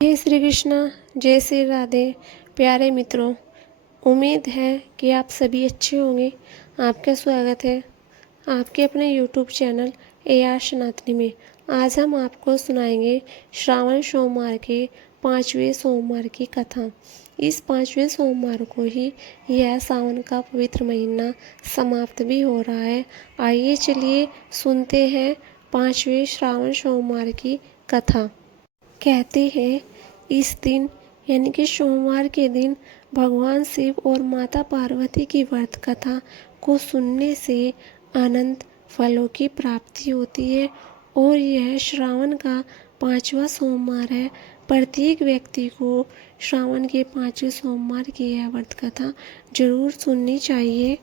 जय श्री कृष्णा। जय श्री राधे। प्यारे मित्रों, उम्मीद है कि आप सभी अच्छे होंगे। आपका स्वागत है आपके अपने YouTube चैनल AR सनातनी में। आज हम आपको सुनाएंगे श्रावण सोमवार के 5वें सोमवार की कथा। इस 5वें सोमवार को ही यह सावन का पवित्र महीना समाप्त भी हो रहा है। आइए चलिए सुनते हैं 5वें श्रावण सोमवार की कथा। कहते हैं इस दिन यानी कि सोमवार के दिन भगवान शिव और माता पार्वती की व्रत कथा को सुनने से अनंत फलों की प्राप्ति होती है और यह श्रावण का 5वां सोमवार है। प्रत्येक व्यक्ति को श्रावण के 5वें सोमवार की यह व्रत कथा जरूर सुननी चाहिए।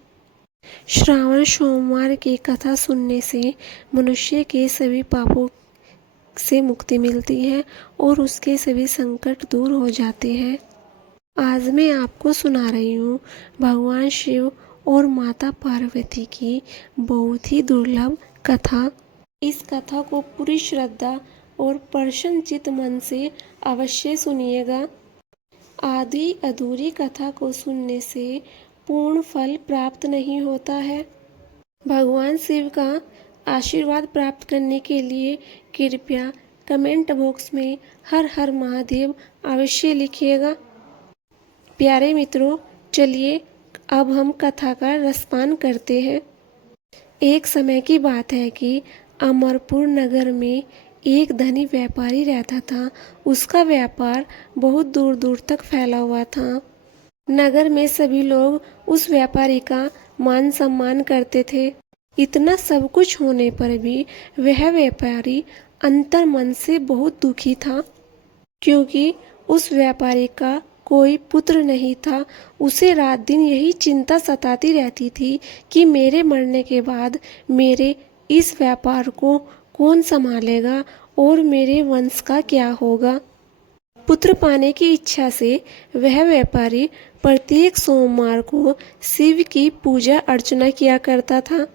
श्रावण सोमवार की कथा सुनने से मनुष्य के सभी पापों से मुक्ति मिलती है और उसके सभी संकट दूर हो जाते हैं। आज मैं आपको सुना रही हूँ भगवान शिव और माता पार्वती की बहुत ही दुर्लभ कथा। इस कथा को पूरी श्रद्धा और प्रसन्नचित्त मन से अवश्य सुनिएगा। आधी अधूरी कथा को सुनने से पूर्ण फल प्राप्त नहीं होता है। भगवान शिव का आशीर्वाद प्राप्त करने के लिए कृपया कमेंट बॉक्स में हर हर महादेव अवश्य लिखिएगा। प्यारे मित्रों, चलिए अब हम कथा का रसपान करते हैं। एक समय की बात है कि अमरपुर नगर में एक धनी व्यापारी रहता था। उसका व्यापार बहुत दूर दूर तक फैला हुआ था। नगर में सभी लोग उस व्यापारी का मान सम्मान करते थे। इतना सब कुछ होने पर भी वह व्यापारी अंतर मन से बहुत दुखी था, क्योंकि उस व्यापारी का कोई पुत्र नहीं था। उसे रात दिन यही चिंता सताती रहती थी कि मेरे मरने के बाद मेरे इस व्यापार को कौन संभालेगा और मेरे वंश का क्या होगा। पुत्र पाने की इच्छा से वह व्यापारी प्रत्येक सोमवार को शिव की पूजा अर्चना किया करता था।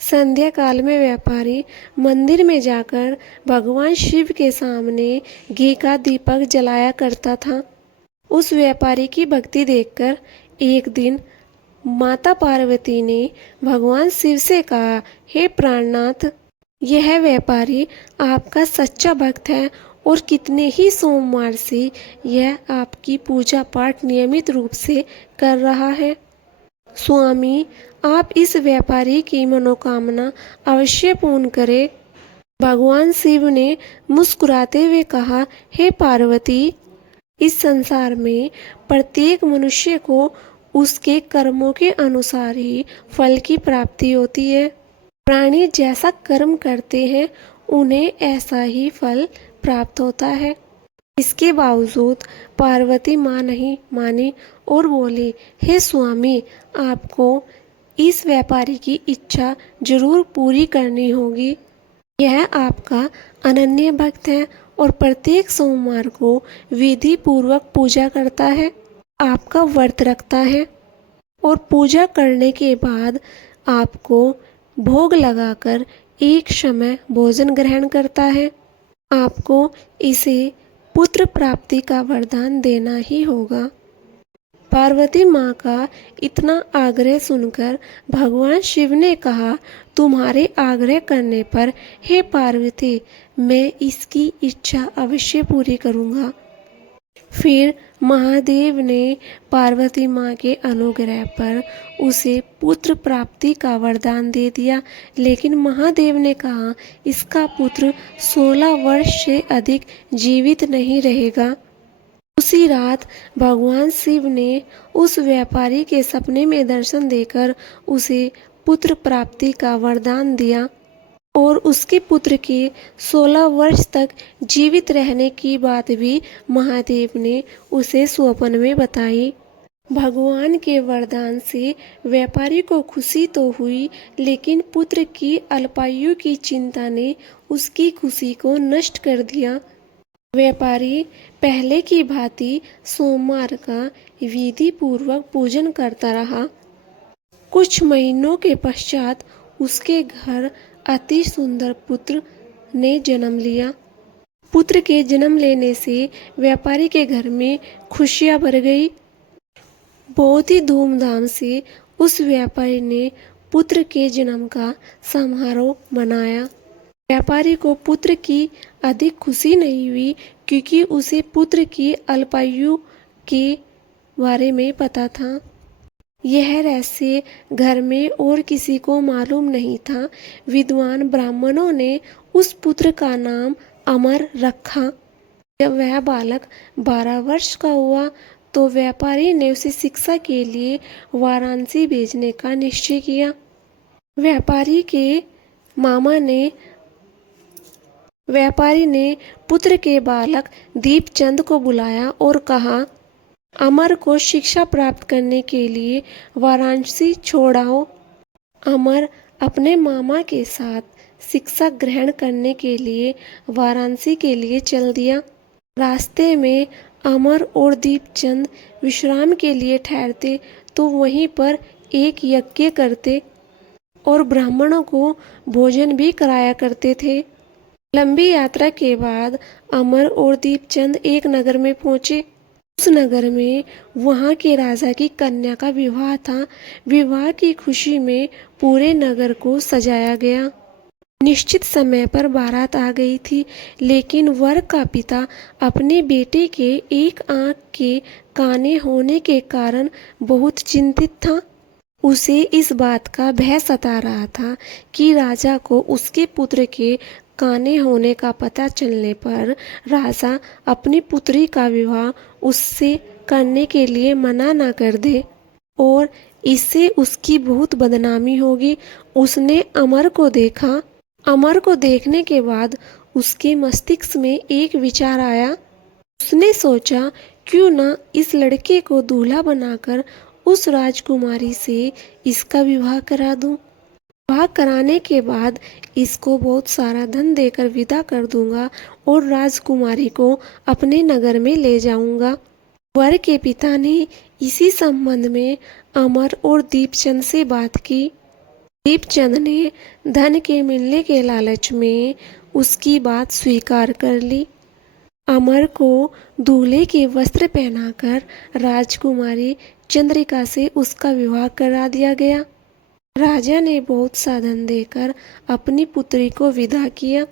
संध्या काल में व्यापारी मंदिर में जाकर भगवान शिव के सामने घी का दीपक जलाया करता था। उस व्यापारी की भक्ति देखकर एक दिन माता पार्वती ने भगवान शिव से कहा, हे प्राणनाथ, यह व्यापारी आपका सच्चा भक्त है और कितने ही सोमवार से यह आपकी पूजा पाठ नियमित रूप से कर रहा है। स्वामी, आप इस व्यापारी की मनोकामना अवश्य पूर्ण करें। भगवान शिव ने मुस्कुराते हुए कहा, हे पार्वती, इस संसार में प्रत्येक मनुष्य को उसके कर्मों के अनुसार ही फल की प्राप्ति होती है। प्राणी जैसा कर्म करते हैं उन्हें ऐसा ही फल प्राप्त होता है। इसके बावजूद पार्वती मां नहीं मानी और बोली, हे स्वामी, आपको इस व्यापारी की इच्छा जरूर पूरी करनी होगी। यह आपका अनन्य भक्त है और प्रत्येक सोमवार को विधि पूर्वक पूजा करता है, आपका व्रत रखता है और पूजा करने के बाद आपको भोग लगाकर एक समय भोजन ग्रहण करता है। आपको इसे पुत्र प्राप्ति का वरदान देना ही होगा। पार्वती माँ का इतना आग्रह सुनकर भगवान शिव ने कहा, तुम्हारे आग्रह करने पर हे पार्वती, मैं इसकी इच्छा अवश्य पूरी करूँगा। फिर महादेव ने पार्वती माँ के अनुग्रह पर उसे पुत्र प्राप्ति का वरदान दे दिया, लेकिन महादेव ने कहा, इसका पुत्र 16 वर्ष से अधिक जीवित नहीं रहेगा। उसी रात भगवान शिव ने उस व्यापारी के सपने में दर्शन देकर उसे पुत्र प्राप्ति का वरदान दिया और उसके पुत्र के 16 वर्ष तक जीवित रहने की बात भी महादेव ने उसे स्वप्न में बताई। भगवान के वरदान से व्यापारी को खुशी तो हुई, लेकिन पुत्र की अल्पायु की चिंता ने उसकी खुशी को नष्ट कर दिया। व्यापारी पहले की भांति सोमवार का विधि पूर्वक पूजन करता रहा। कुछ महीनों के पश्चात उसके घर अति सुंदर पुत्र ने जन्म लिया। पुत्र के जन्म लेने से व्यापारी के घर में खुशियां भर गई। बहुत ही धूमधाम से उस व्यापारी ने पुत्र के जन्म का समारोह मनाया। व्यापारी को पुत्र की अधिक खुशी नहीं हुई, क्योंकि उसे पुत्र की अल्पायु के बारे में पता था। यह रहस्य घर में और किसी को मालूम नहीं था। विद्वान ब्राह्मणों ने उस पुत्र का नाम अमर रखा। जब वह बालक 12 वर्ष का हुआ तो व्यापारी ने उसे शिक्षा के लिए वाराणसी भेजने का निश्चय किया। व्यापारी ने पुत्र के बालक दीपचंद को बुलाया और कहा, अमर को शिक्षा प्राप्त करने के लिए वाराणसी छोड़ाओ। अमर अपने मामा के साथ शिक्षा ग्रहण करने के लिए वाराणसी के लिए चल दिया। रास्ते में अमर और दीपचंद विश्राम के लिए ठहरते तो वहीं पर एक यज्ञ करते और ब्राह्मणों को भोजन भी कराया करते थे। लंबी यात्रा के बाद अमर और दीपचंद एक नगर में पहुंचे। उस नगर में वहां के राजा की कन्या का विवाह था। विवाह की खुशी में पूरे नगर को सजाया गया। निश्चित समय पर बारात आ गई थी, लेकिन वर का पिता अपने बेटे के एक आंख के काने होने के कारण बहुत चिंतित था। उसे इस बात का भय सता रहा था कि राजा को उसके पुत्र के काने होने का पता चलने पर राजा अपनी पुत्री का विवाह उससे करने के लिए मना न कर दे और इससे उसकी बहुत बदनामी होगी। उसने अमर को देखा। अमर को देखने के बाद उसके मस्तिष्क में एक विचार आया। उसने सोचा, क्यों न इस लड़के को दूल्हा बनाकर उस राजकुमारी से इसका विवाह करा दूं। विवाह कराने के बाद इसको बहुत सारा धन देकर विदा कर दूंगा और राजकुमारी को अपने नगर में ले जाऊंगा। वर के पिता ने इसी संबंध में अमर और दीपचंद से बात की। दीपचंद ने धन के मिलने के लालच में उसकी बात स्वीकार कर ली। अमर को दूल्हे के वस्त्र पहनाकर राजकुमारी चंद्रिका से उसका विवाह करा दिया गया। राजा ने बहुत सा धन देकर अपनी पुत्री को विदा किया।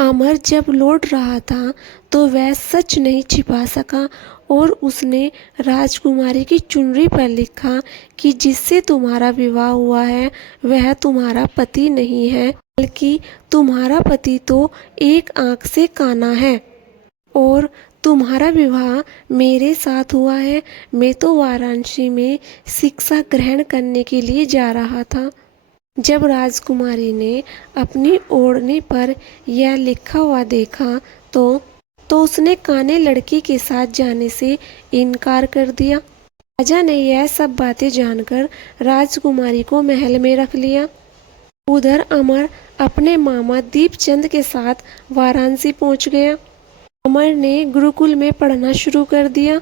अमर जब लौट रहा था तो वह सच नहीं छिपा सका और उसने राजकुमारी की चुनरी पर लिखा कि जिससे तुम्हारा विवाह हुआ है वह तुम्हारा पति नहीं है, बल्कि तुम्हारा पति तो एक आंख से काना है और तुम्हारा विवाह मेरे साथ हुआ है। मैं तो वाराणसी में शिक्षा ग्रहण करने के लिए जा रहा था। जब राजकुमारी ने अपनी ओढ़नी पर यह लिखा हुआ देखा तो उसने काने लड़की के साथ जाने से इनकार कर दिया। राजा ने यह सब बातें जानकर राजकुमारी को महल में रख लिया। उधर अमर अपने मामा दीपचंद के साथ वाराणसी पहुंच गया। अमर ने गुरुकुल में पढ़ना शुरू कर दिया।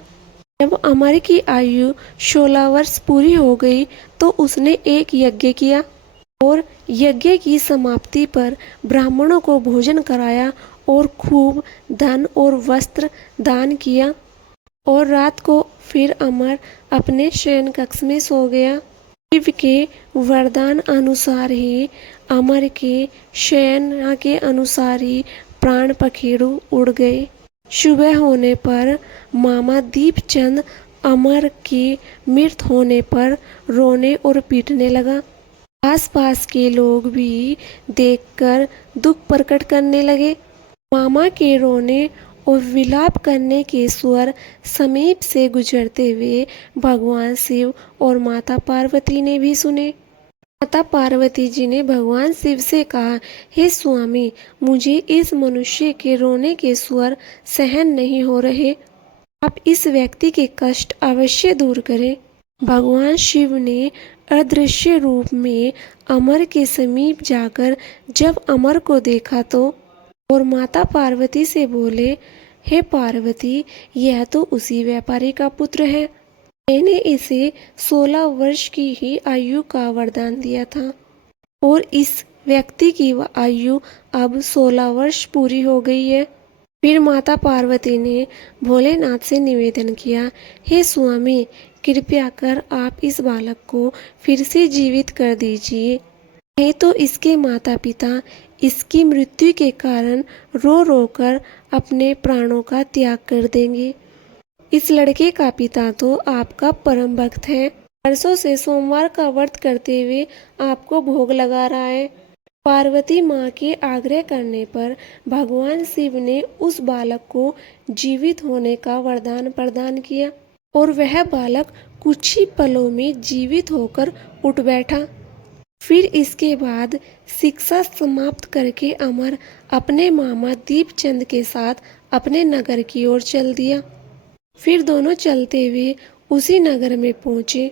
जब अमर की आयु 16 वर्ष पूरी हो गई तो उसने एक यज्ञ किया और यज्ञ की समाप्ति पर ब्राह्मणों को भोजन कराया और खूब धन और वस्त्र दान किया और रात को फिर अमर अपने शयन कक्ष में सो गया। शिव के वरदान अनुसार ही अमर के शयन के अनुसार ही प्राण पखेरु उड़ गए। सुबह होने पर मामा दीपचंद अमर के मृत होने पर रोने और पीटने लगा। आसपास के लोग भी देखकर दुख प्रकट करने लगे। मामा के रोने और विलाप करने के स्वर समीप से गुजरते हुए भगवान शिव और माता पार्वती ने भी सुने। माता पार्वती जी ने भगवान शिव से कहा, हे स्वामी, मुझे इस मनुष्य के रोने के स्वर सहन नहीं हो रहे। आप इस व्यक्ति के कष्ट अवश्य दूर करें। भगवान शिव ने अदृश्य रूप में अमर के समीप जाकर जब अमर को देखा तो और माता पार्वती से बोले, हे पार्वती, यह तो उसी व्यापारी का पुत्र है। मैंने इसे 16 वर्ष की ही आयु का वरदान दिया था और इस व्यक्ति की आयु अब 16 वर्ष पूरी हो गई है। फिर माता पार्वती ने भोलेनाथ से निवेदन किया, हे स्वामी, कृपया कर आप इस बालक को फिर से जीवित कर दीजिए, नहीं तो इसके माता पिता इसकी मृत्यु के कारण रो रो कर अपने प्राणों का त्याग कर देंगे। इस लड़के का पिता तो आपका परम भक्त है, वर्षों से सोमवार का व्रत करते हुए आपको भोग लगा रहा है। पार्वती माँ के आग्रह करने पर भगवान शिव ने उस बालक को जीवित होने का वरदान प्रदान किया और वह बालक कुछ ही पलों में जीवित होकर उठ बैठा। फिर इसके बाद शिक्षा समाप्त करके अमर अपने मामा दीपचंद के साथ अपने नगर की ओर चल दिया। फिर दोनों चलते हुए उसी नगर में पहुंचे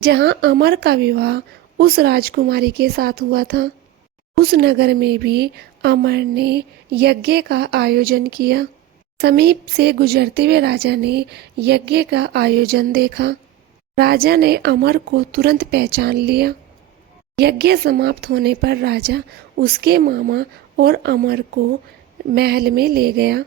जहां अमर का विवाह उस राजकुमारी के साथ हुआ था। उस नगर में भी अमर ने यज्ञ का आयोजन किया। समीप से गुजरते हुए राजा ने यज्ञ का आयोजन देखा। राजा ने अमर को तुरंत पहचान लिया। यज्ञ समाप्त होने पर राजा उसके मामा और अमर को महल में ले गया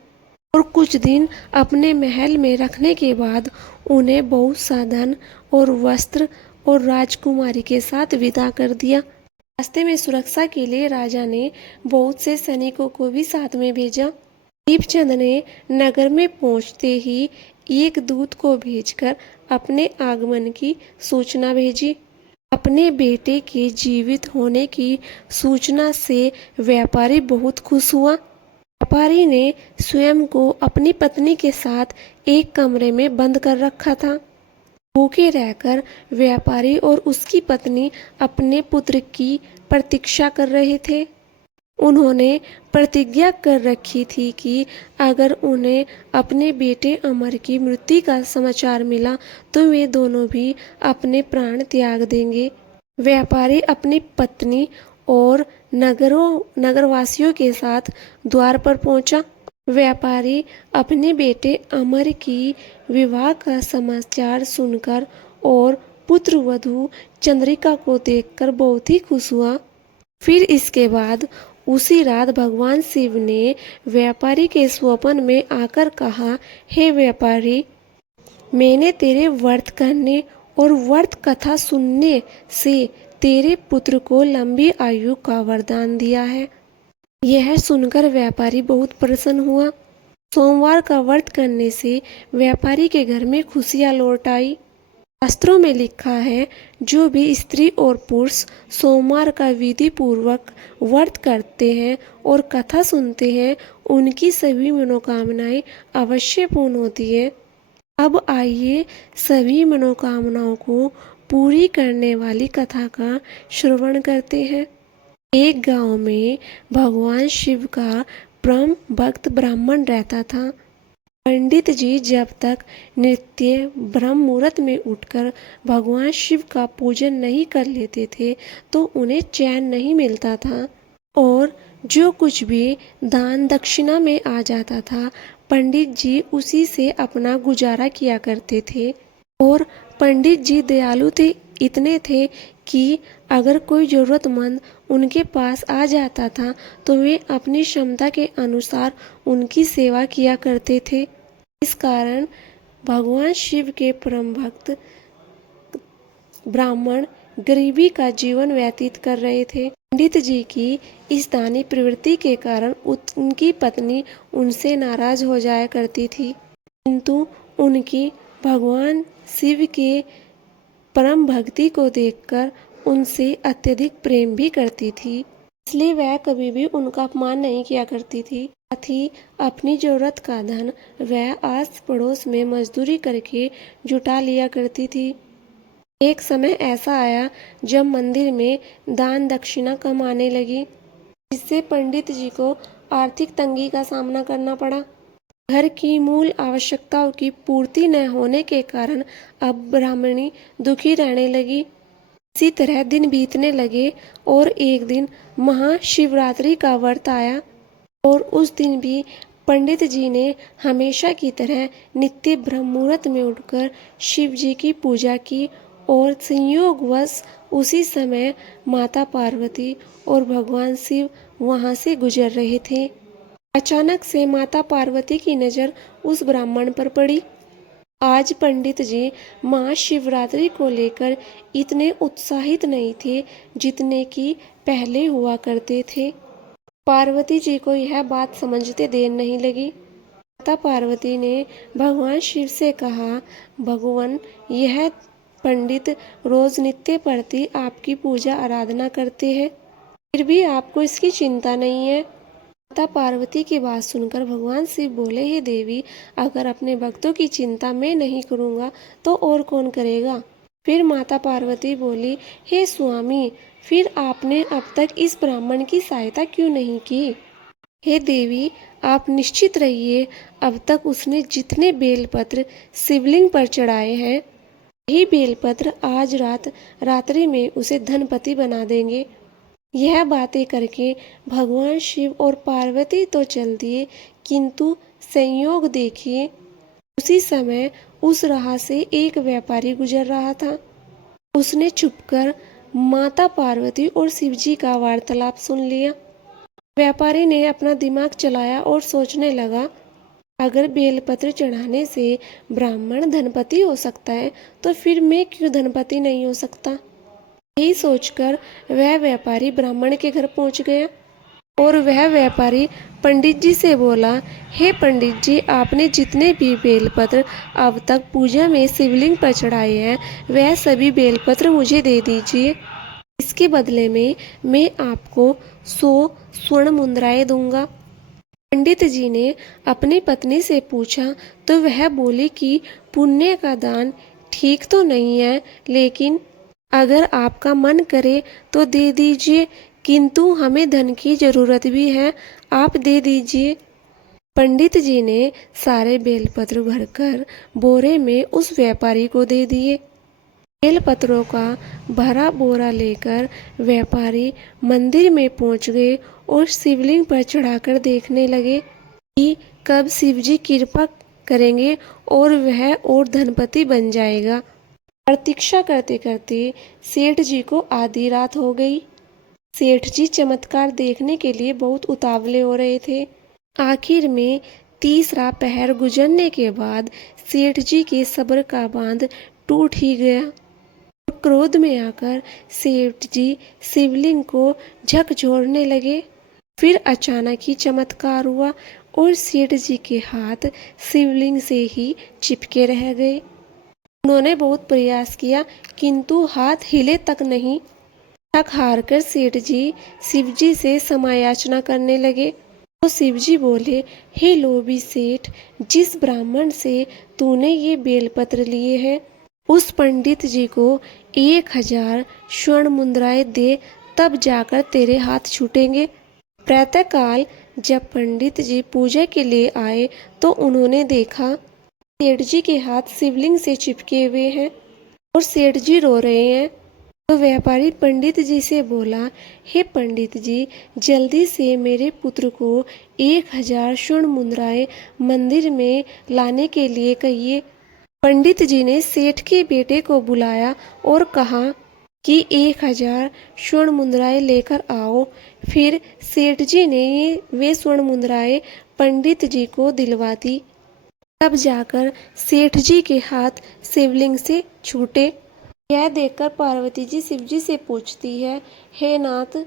और कुछ दिन अपने महल में रखने के बाद उन्हें बहुत सा धन और वस्त्र और राजकुमारी के साथ विदा कर दिया। रास्ते में सुरक्षा के लिए राजा ने बहुत से सैनिकों को भी साथ में भेजा। दीपचंद ने नगर में पहुंचते ही एक दूत को भेजकर अपने आगमन की सूचना भेजी। अपने बेटे के जीवित होने की सूचना से व्यापारी बहुत खुश हुआ। व्यापारी ने स्वयं को अपनी पत्नी के साथ एक कमरे में बंद कर रखा था। भूखे रहकर व्यापारी और उसकी पत्नी अपने पुत्र की प्रतीक्षा कर रहे थे। उन्होंने प्रतिज्ञा कर रखी थी कि अगर उन्हें अपने बेटे अमर की मृत्यु का समाचार मिला तो वे दोनों भी अपने प्राण त्याग देंगे। व्यापारी अपनी पत्नी और नगरवासियों के साथ द्वार पर पहुंचा। व्यापारी अपने बेटे अमर की विवाह का समाचार सुनकर और पुत्र वधू चंद्रिका को देखकर बहुत ही खुश हुआ। फिर इसके बाद उसी रात भगवान शिव ने व्यापारी के स्वप्न में आकर कहा, हे व्यापारी, मैंने तेरे व्रत करने और व्रत कथा सुनने से तेरे पुत्र को लंबी आयु का वरदान दिया है। यह सुनकर व्यापारी बहुत प्रसन्न हुआ। सोमवार का व्रत करने से व्यापारी के घर में खुशियां लौट आई। शास्त्रों में लिखा है, जो भी स्त्री और पुरुष सोमवार का विधि पूर्वक व्रत करते हैं और कथा सुनते हैं, उनकी सभी मनोकामनाएं अवश्य पूर्ण होती है। अब आइए सभी मनोकामनाओं को पूरी करने वाली कथा का श्रवण करते हैं। एक गांव में भगवान शिव का परम भक्त ब्राह्मण रहता था। पंडित जी जब तक नित्य ब्रह्म मुहूर्त में उठकर भगवान शिव का पूजन नहीं कर लेते थे तो उन्हें चैन नहीं मिलता था और जो कुछ भी दान दक्षिणा में आ जाता था पंडित जी उसी से अपना गुजारा किया करते थे। और पंडित जी दयालु थे, इतने थे कि अगर कोई ज़रूरतमंद उनके पास आ जाता था तो वे अपनी क्षमता के अनुसार उनकी सेवा किया करते थे। इस कारण भगवान शिव के परम भक्त ब्राह्मण गरीबी का जीवन व्यतीत कर रहे थे। पंडित जी की इस दानी प्रवृत्ति के कारण उनकी पत्नी उनसे नाराज हो जाया करती थी, किंतु उनकी भगवान शिव के परम भक्ति को देखकर उनसे अत्यधिक प्रेम भी करती थी, इसलिए वह कभी भी उनका अपमान नहीं किया करती थी। साथ ही अपनी जरूरत का धन वह आस पड़ोस में मजदूरी करके जुटा लिया करती थी। एक समय ऐसा आया जब मंदिर में दान दक्षिणा कम आने लगी, जिससे पंडित जी को आर्थिक तंगी का सामना करना पड़ा। घर की मूल आवश्यकताओं की पूर्ति न होने के कारण अब ब्राह्मणी दुखी रहने लगी। इसी तरह दिन बीतने लगे और एक दिन महाशिवरात्रि का व्रत आया और उस दिन भी पंडित जी ने हमेशा की तरह नित्य ब्रह्म मुहूर्त में उठकर शिव जी की पूजा की और संयोगवश उसी समय माता पार्वती और भगवान शिव वहां से गुजर रहे थे। अचानक से माता पार्वती की नज़र उस ब्राह्मण पर पड़ी। आज पंडित जी महाशिवरात्रि को लेकर इतने उत्साहित नहीं थे जितने कि पहले हुआ करते थे। पार्वती जी को यह बात समझते देर नहीं लगी। माता पार्वती ने भगवान शिव से कहा, भगवान, यह पंडित रोज नित्य प्रति आपकी पूजा आराधना करते हैं, फिर भी आपको इसकी चिंता नहीं है। माता पार्वती की बात सुनकर भगवान शिव बोले, हे देवी, अगर अपने भक्तों की चिंता मैं नहीं करूँगा तो और कौन करेगा। फिर माता पार्वती बोली, हे स्वामी, फिर आपने अब तक इस ब्राह्मण की सहायता क्यों नहीं की। हे देवी, आप निश्चित रहिए, अब तक उसने जितने बेलपत्र शिवलिंग पर चढ़ाए हैं, यही बेलपत्र आज रात्रि में उसे धनपति बना देंगे। यह बातें करके भगवान शिव और पार्वती तो चल दिए, किंतु संयोग देखिए, उसी समय उस राह से एक व्यापारी गुजर रहा था। उसने छुपकर माता पार्वती और शिवजी का वार्तालाप सुन लिया। व्यापारी ने अपना दिमाग चलाया और सोचने लगा, अगर बेलपत्र चढ़ाने से ब्राह्मण धनपति हो सकता है तो फिर मैं क्यों धनपति नहीं हो सकता। यही सोचकर वह व्यापारी ब्राह्मण के घर पहुंच गया और वह व्यापारी पंडित जी से बोला, हे पंडित जी, आपने जितने भी बेलपत्र अब तक पूजा में शिवलिंग पर चढ़ाए हैं, वह सभी बेलपत्र मुझे दे दीजिए। इसके बदले में मैं आपको 100 स्वर्ण मुद्राएं दूंगा। पंडित जी ने अपनी पत्नी से पूछा तो वह बोली कि पुण्य का दान ठीक तो नहीं है, लेकिन अगर आपका मन करे तो दे दीजिए, किंतु हमें धन की जरूरत भी है, आप दे दीजिए। पंडित जी ने सारे बेलपत्र भरकर बोरे में उस व्यापारी को दे दिए। बेलपत्रों का भरा बोरा लेकर व्यापारी मंदिर में पहुंच गए और शिवलिंग पर चढ़ाकर देखने लगे कि कब शिवजी कृपा करेंगे और वह और धनपति बन जाएगा। प्रतीक्षा करते करते सेठ जी को आधी रात हो गई। सेठ जी चमत्कार देखने के लिए बहुत उतावले हो रहे थे। आखिर में तीसरा पहर गुजरने के बाद सेठ जी के सब्र का बांध टूट ही गया। क्रोध में आकर सेठ जी शिवलिंग को झकझोरने लगे। फिर अचानक ही चमत्कार हुआ और सेठ जी के हाथ शिवलिंग से ही चिपके रह गए। उन्होंने बहुत प्रयास किया, किंतु हाथ हिले तक नहीं। थक हार कर सेठ जी शिवजी से क्षमायाचना करने लगे। तो शिवजी बोले, हे लोभी सेठ, जिस ब्राह्मण से तूने ये बेलपत्र लिए हैं, उस पंडित जी को 1000 स्वर्ण मुद्राएं दे, तब जाकर तेरे हाथ छूटेंगे। प्रातःकाल जब पंडित जी पूजा के लिए आए तो उन्होंने देखा सेठ जी के हाथ शिवलिंग से चिपके हुए हैं और सेठ जी रो रहे हैं। तो व्यापारी पंडित जी से बोला, हे पंडित जी, जल्दी से मेरे पुत्र को 1000 स्वर्ण मुद्राएं मंदिर में लाने के लिए कहिए। पंडित जी ने सेठ के बेटे को बुलाया और कहा कि 1000 स्वर्ण मुद्राएं लेकर आओ। फिर सेठ जी ने वे स्वर्ण मुद्राएं पंडित जी को दिलवा दी। तब जाकर सेठ जी के हाथ शिवलिंग से छूटे। यह देखकर पार्वती जी शिव जी से पूछती है, हे नाथ,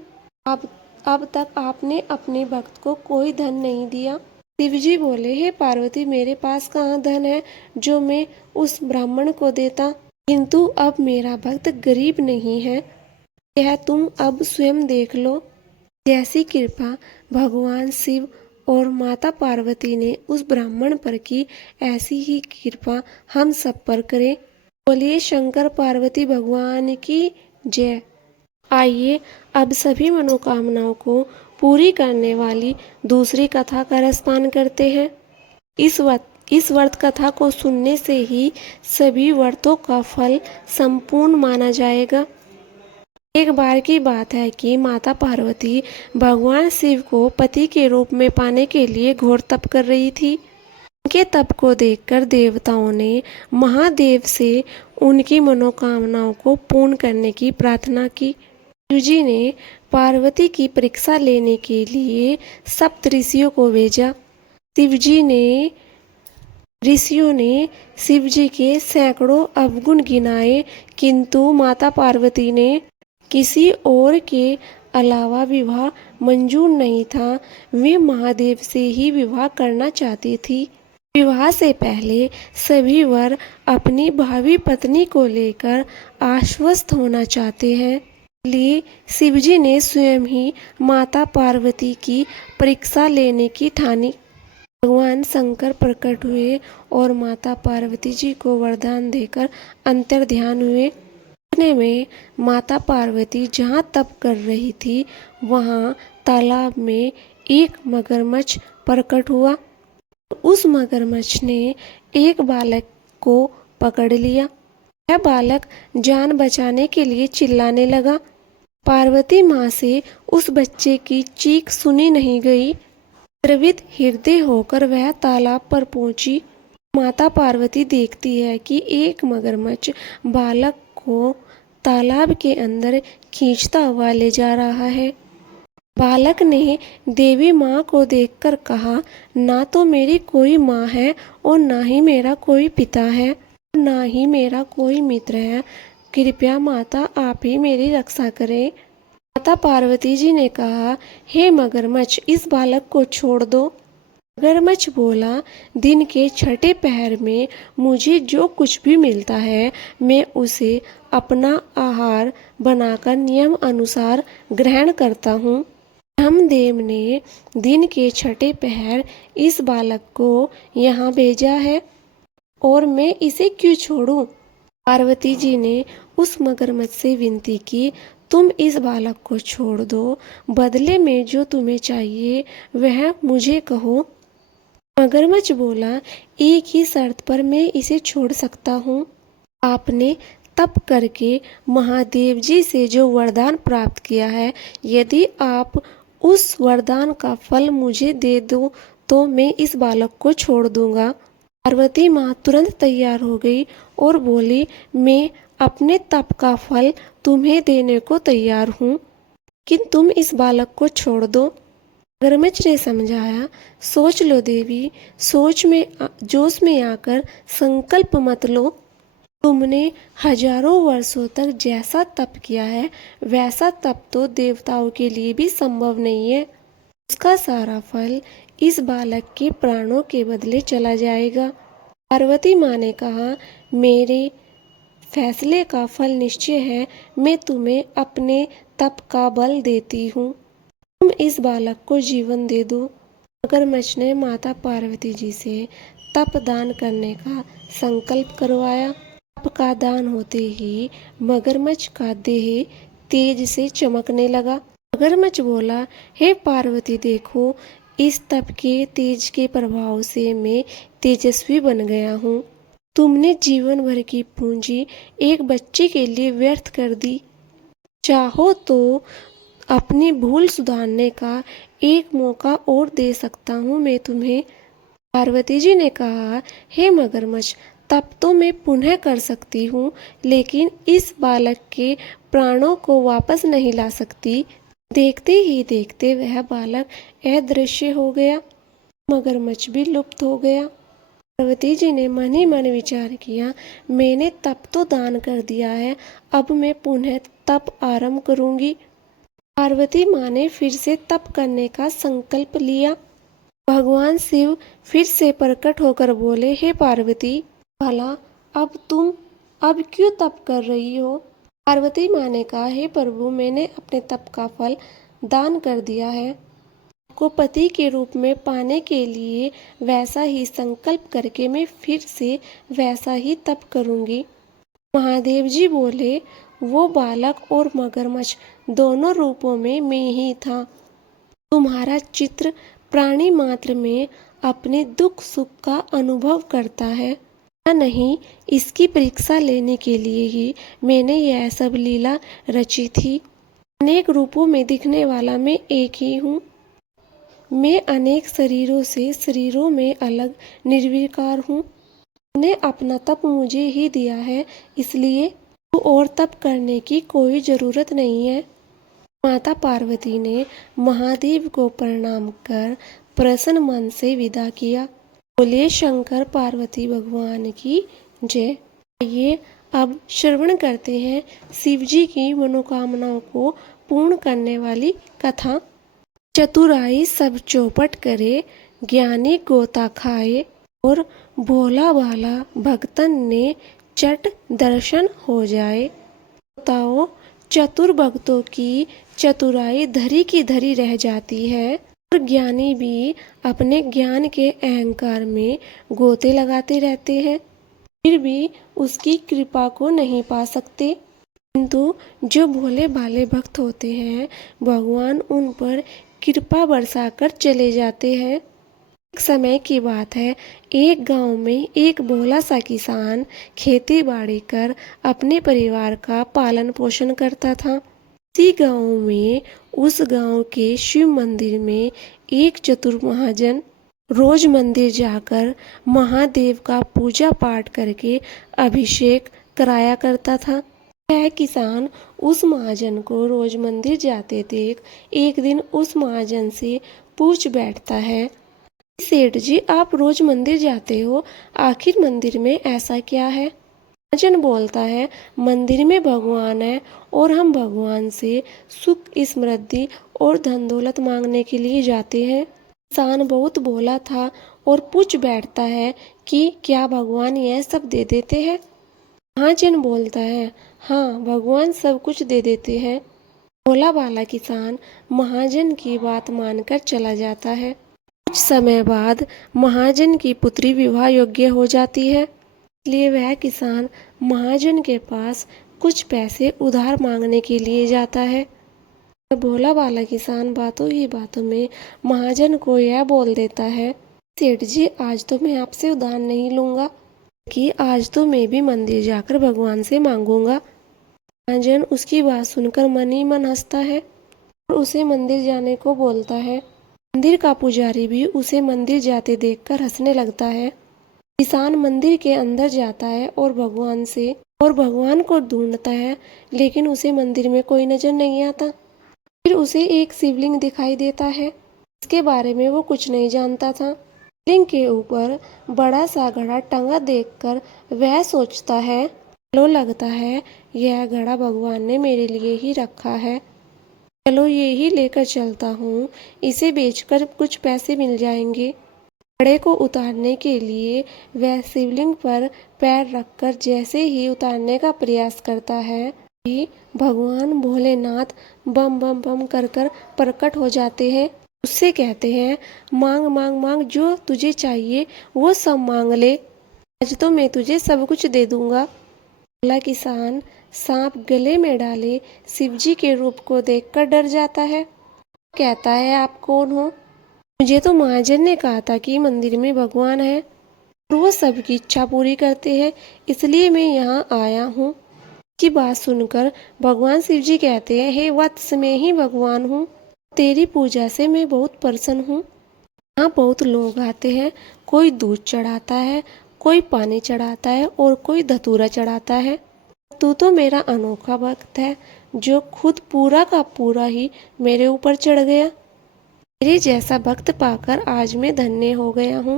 अब तक आपने अपने भक्त को कोई धन नहीं दिया। शिव जी बोले, हे पार्वती, मेरे पास कहाँ धन है जो मैं उस ब्राह्मण को देता, किंतु अब मेरा भक्त गरीब नहीं है, यह तुम अब स्वयं देख लो। जैसी कृपा भगवान शिव और माता पार्वती ने उस ब्राह्मण पर की, ऐसी ही कृपा हम सब पर करें। बोलिए शंकर पार्वती भगवान की जय। आइए अब सभी मनोकामनाओं को पूरी करने वाली दूसरी कथा का रसपान करते हैं। इस व्रत कथा को सुनने से ही सभी व्रतों का फल संपूर्ण माना जाएगा। एक बार की बात है कि माता पार्वती भगवान शिव को पति के रूप में पाने के लिए घोर तप कर रही थी। उनके तप को देखकर देवताओं ने महादेव से उनकी मनोकामनाओं को पूर्ण करने की प्रार्थना की। शिव जी ने पार्वती की परीक्षा लेने के लिए सप्त ऋषियों को भेजा। ऋषियों ने शिव जी के सैकड़ों अवगुण गिनाए, किंतु माता पार्वती ने किसी और के अलावा विवाह मंजूर नहीं था। वे महादेव से ही विवाह करना चाहती थी। विवाह से पहले सभी वर अपनी भावी पत्नी को लेकर आश्वस्त होना चाहते हैं, इसलिए शिवजी ने स्वयं ही माता पार्वती की परीक्षा लेने की ठानी। भगवान शंकर प्रकट हुए और माता पार्वती जी को वरदान देकर अंतर्ध्यान हुए। इतने में माता पार्वती जहाँ तप कर रही थी, वहाँ तालाब में एक मगरमच्छ प्रकट हुआ। उस मगरमच्छ ने एक बालक को पकड़ लिया। यह बालक जान बचाने के लिए चिल्लाने लगा। पार्वती माँ से उस बच्चे की चीख सुनी नहीं गई। द्रवित हृदय होकर वह तालाब पर पहुंची। माता पार्वती देखती है कि एक मगरमच्छ बालक को तालाब के अंदर खींचता हुआ ले जा रहा है। बालक ने देवी माँ को देखकर कहा, ना तो मेरी कोई माँ है और ना ही मेरा कोई पिता है, ना ही मेरा कोई मित्र है। कृपया माता आप ही मेरी रक्षा करें। माता पार्वती जी ने कहा, हे मगरमच्छ, इस बालक को छोड़ दो। मगरमच्छ बोला, दिन के छठे पहर में मुझे जो कुछ भी मिलता है, मैं उसे अपना आहार बनाकर नियम अनुसार ग्रहण करता हूँ। ब्रह्मदेव ने दिन के छठे पहर इस बालक को यहाँ भेजा है और मैं इसे क्यों छोड़ूं? पार्वती जी ने उस मगरमच्छ से विनती की, तुम इस बालक को छोड़ दो, बदले में जो तुम्हें चाहिए वह मुझे कहो। मगरमच्छ बोला, एक ही शर्त पर मैं इसे छोड़ सकता हूँ। आपने तप करके महादेव जी से जो वरदान प्राप्त किया है, यदि आप उस वरदान का फल मुझे दे दो तो मैं इस बालक को छोड़ दूंगा। पार्वती माँ तुरंत तैयार हो गई और बोली, मैं अपने तप का फल तुम्हें देने को तैयार हूँ, लेकिन तुम इस बालक को छोड़ दो। मगरमच्छ ने समझाया, सोच लो देवी, जोश में आकर संकल्प मत लो। तुमने हजारों वर्षों तक जैसा तप किया है, वैसा तप तो देवताओं के लिए भी संभव नहीं है। उसका सारा फल इस बालक के प्राणों के बदले चला जाएगा। पार्वती माँ ने कहा, मेरे फैसले का फल निश्चय है। मैं तुम्हें अपने तप का बल देती हूँ, तुम इस बालक को जीवन दे दो। मगरमच्छ ने माता पार्वती जी से तप दान करने का संकल्प करवाया। तप का दान होते ही मगरमच्छ का देह तेज से चमकने लगा। मगरमच्छ बोला, हे पार्वती देखो, इस तप के तेज के प्रभाव से मैं तेजस्वी बन गया हूँ। तुमने जीवन भर की पूंजी एक बच्चे के लिए व्यर्थ कर दी। चाहो तो अपनी भूल सुधारने का एक मौका और दे सकता हूँ मैं तुम्हें। पार्वती जी ने कहा, हे मगरमच्छ, तब तो मैं पुनः कर सकती हूँ, लेकिन इस बालक के प्राणों को वापस नहीं ला सकती। देखते ही देखते वह बालक अदृश्य हो गया। मगरमच्छ भी लुप्त हो गया। पार्वती जी ने मन ही मन विचार किया, मैंने तप तो दान कर दिया है, अब मैं पुनः तप आरंभ करूंगी। पार्वती माँ ने फिर से तप करने का संकल्प लिया। भगवान शिव फिर से प्रकट होकर बोले, हे पार्वती, भला अब क्यों तप कर रही हो? पार्वती माँ ने कहा, हे प्रभु, मैंने अपने तप का फल दान कर दिया है। को पति के रूप में पाने के लिए वैसा ही संकल्प करके मैं फिर से वैसा ही तप करूंगी। महादेव जी बोले, वो बालक और मगरमच्छ दोनों रूपों में मैं ही था। तुम्हारा चित्र प्राणी मात्र में अपने दुख सुख का अनुभव करता है या नहीं, इसकी परीक्षा लेने के लिए ही मैंने यह सब लीला रची थी। अनेक रूपों में दिखने वाला मैं एक ही हूँ। मैं अनेक शरीरों में अलग निर्विकार हूँ। मैंने अपना तप मुझे ही दिया है, इसलिए और तप करने की कोई जरूरत नहीं है। माता पार्वती ने महादेव को प्रणाम कर प्रसन्न मन से विदा किया। बोलिए शंकर पार्वती भगवान की जय। आइए अब श्रवण करते हैं शिव जी की मनोकामनाओं को पूर्ण करने वाली कथा। चतुराई सब चौपट करे, ज्ञानी गोता खाए, और भोला भाला भक्तन ने चट दर्शन हो जाए। बताओ, चतुर भक्तों की चतुराई धरी की धरी रह जाती है, और ज्ञानी भी अपने ज्ञान के अहंकार में गोते लगाते रहते हैं, फिर भी उसकी कृपा को नहीं पा सकते। किंतु जो भोले भाले भक्त होते हैं, भगवान उन पर कृपा बरसाकर चले जाते हैं। एक समय की बात है, एक गांव में एक भोला सा किसान खेती बाड़ी कर अपने परिवार का पालन पोषण करता था। इसी गांव में उस गांव के शिव मंदिर में एक चतुर महाजन रोज मंदिर जाकर महादेव का पूजा पाठ करके अभिषेक कराया करता था। यह किसान उस महाजन को रोज मंदिर जाते देख एक दिन उस महाजन से पूछ बैठता है, सेठ जी, आप रोज मंदिर जाते हो, आखिर मंदिर में ऐसा क्या है? महाजन बोलता है, मंदिर में भगवान है और हम भगवान से सुख समृद्धि और धन दौलत मांगने के लिए जाते हैं। किसान बहुत भोला था और पूछ बैठता है कि क्या भगवान यह सब दे देते हैं? महाजन बोलता है, हाँ, भगवान सब कुछ दे देते हैं। भोला भाला किसान महाजन की बात मानकर चला जाता है। कुछ समय बाद महाजन की पुत्री विवाह योग्य हो जाती है, इसलिए वह किसान महाजन के पास कुछ पैसे उधार मांगने के लिए जाता है। भोला भाला किसान बातों ही बातों में महाजन को यह बोल देता है, सेठ जी, आज तो मैं आपसे उधार नहीं लूंगा, कि आज तो मैं भी मंदिर जाकर भगवान से मांगूंगा। महाजन उसकी बात सुनकर मन ही मन हंसता है और उसे मंदिर जाने को बोलता है। मंदिर का पुजारी भी उसे मंदिर जाते देखकर हंसने लगता है। किसान मंदिर के अंदर जाता है और भगवान को ढूंढता है, लेकिन उसे मंदिर में कोई नजर नहीं आता। फिर उसे एक शिवलिंग दिखाई देता है, इसके बारे में वो कुछ नहीं जानता था। शिवलिंग के ऊपर बड़ा सा घड़ा टंगा देखकर वह सोचता है, चलो, लगता है यह घड़ा भगवान ने मेरे लिए ही रखा है, चलो ये ही लेकर चलता हूँ, इसे बेचकर कुछ पैसे मिल जाएंगे। घड़े को उतारने के लिए वह शिवलिंग पर पैर रखकर जैसे ही उतारने का प्रयास करता है कि भगवान भोलेनाथ बम बम बम कर कर प्रकट हो जाते हैं। उससे कहते हैं, मांग मांग मांग, जो तुझे चाहिए वो सब मांग ले, आज तो मैं तुझे सब कुछ दे दूंगा। भोला किसान सांप गले में डाले शिवजी के रूप को देखकर डर जाता है। कहता है, आप कौन हो? मुझे तो महाजन ने कहा था कि मंदिर में भगवान है और वो सबकी इच्छा पूरी करते हैं, इसलिए मैं यहाँ आया हूँ। की बात सुनकर भगवान शिवजी कहते हैं, हे वत्स, मैं ही भगवान हूँ, तेरी पूजा से मैं बहुत प्रसन्न हूँ। यहाँ बहुत लोग आते हैं, कोई दूध चढ़ाता है, कोई पानी चढ़ाता है और कोई धतूरा चढ़ाता है। तू तो मेरा अनोखा भक्त है, जो खुद पूरा का पूरा ही मेरे ऊपर चढ़ गया। तेरे जैसा भक्त पाकर आज मैं धन्य हो गया हूँ,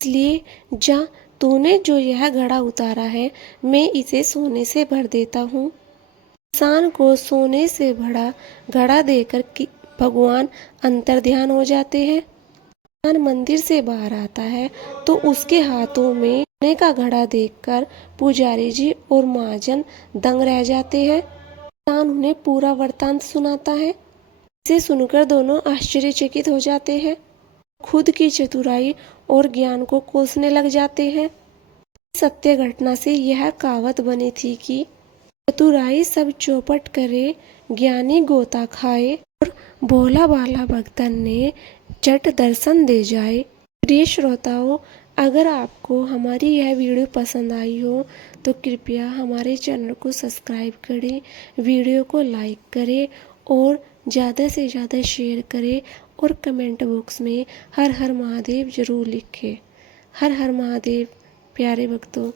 इसलिए जा, तूने जो यह घड़ा उतारा है, मैं इसे सोने से भर देता हूँ। किसान को सोने से भरा घड़ा देकर भगवान अंतर्ध्यान हो जाते हैं। किसान मंदिर से बाहर आता है तो उसके हाथों में सोने का घड़ा देखकर पुजारी जी और महाजन दंग रह जाते हैं। किसान उन्हें पूरा वृतांत सुनाता है। इसे सुनकर दोनों आश्चर्यचकित हो जाते हैं, खुद की चतुराई और ज्ञान को कोसने लग जाते हैं। सत्य घटना से यह कहावत बनी थी कि चतुराई सब चौपट करे, ज्ञानी गोता खाए, और भोला भाला भक्तन ने झट दर्शन दे जाए। प्रिय श्रोताओं, अगर आपको हमारी यह वीडियो पसंद आई हो तो कृपया हमारे चैनल को सब्सक्राइब करें, वीडियो को लाइक करें और ज़्यादा से ज़्यादा शेयर करें और कमेंट बॉक्स में हर हर महादेव जरूर लिखें। हर हर महादेव प्यारे भक्तों।